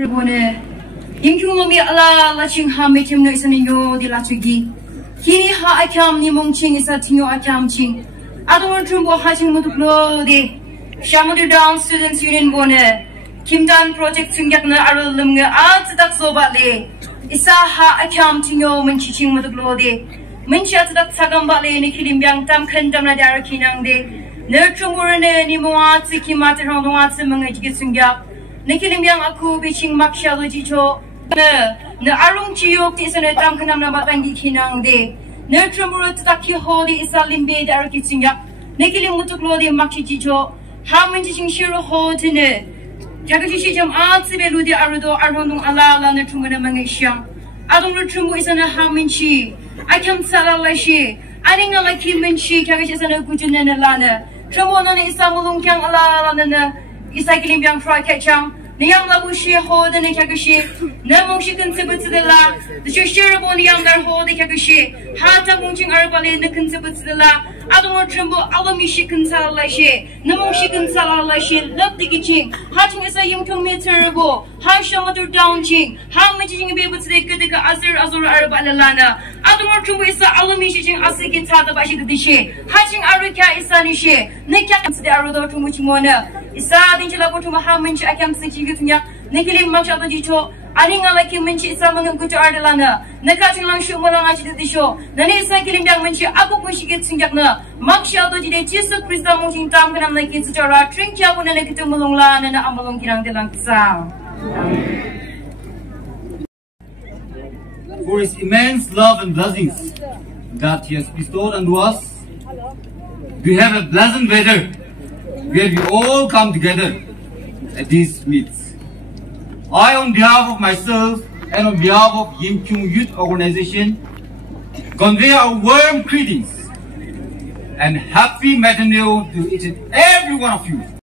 Yimkhiung mi ala la ching ha me tim no isaninyo di la chugi. Kini ha akam ni mong ching isa tinyo akam ching. Adon trumbo ha ching mutuklo di. Shamudu down students union bone. Kim dan project singyak na arul lumnga at tak sobat le. Isa ha akam tinyo menchi ching mutuklo di. Menchi at tak sagam ba le ni kilim yang tam kandam na dar kinang di. Ne trumbo ne ni mo at kimat rong at mga jigit singyak. Nikilim yang aku biching maksya jicho. Ne arung ciok ti sana tam kenam na batang di kinang de. Ne tremuro taki holi isa limbe dar kitsinga. Nikilim mutuk lo de makshi jicho. Ha menjing shiro ho tene. Tagashi jam at sibe ludi arudo arondung ala ne trumuna mangishyang. Adong lo trumbo isana ha menchi. Akam sala lashi. Aninga la ki menchi tagashi sana kujunene lana. Trumbo na isa mulung kyang ala na isa kilim yang fry kachang. Niyang labushi ho de ne kagashi. Namushi Kunsibutilla, the Shiraboni younger hold the Kakashi, Hata Munching Arbale in the Kunsibutilla, Adamor Trumbo, Alamishi Kunsala Lashi, Namushi Kunsala Lashi, Love the Kitching, Hatching is a Yimkhiung Mihkhongbo, Hashamatu Downching, how much you be able to take good Azur Arbalana, Adamor Trumbo is a Alamishi Asiki Tata Bashi the Dishi, Hatching Arika is Sanishi, Nika to the Arudo to Muchimona, Isa Dinjala to Mahamanch, I can see you. Nikilim Machado Jito. Aninga like you mention some of good ardalana. Nakating lang show Molanga to the show. The next kilim young mention Abu Pushi gets in Yakna. Makshal the day, Jesus Christ, Mountain Tam, and I'm like it's a drink Yabu and Nakita Molonglan and Amalong Kirang de Langsao. For his immense love and blessings that he has bestowed unto us, we have a pleasant weather where we all come together at these meets. I, on behalf of myself and on behalf of Yimkhiung Youth Organization, convey our warm greetings and happy matinee to each and every one of you.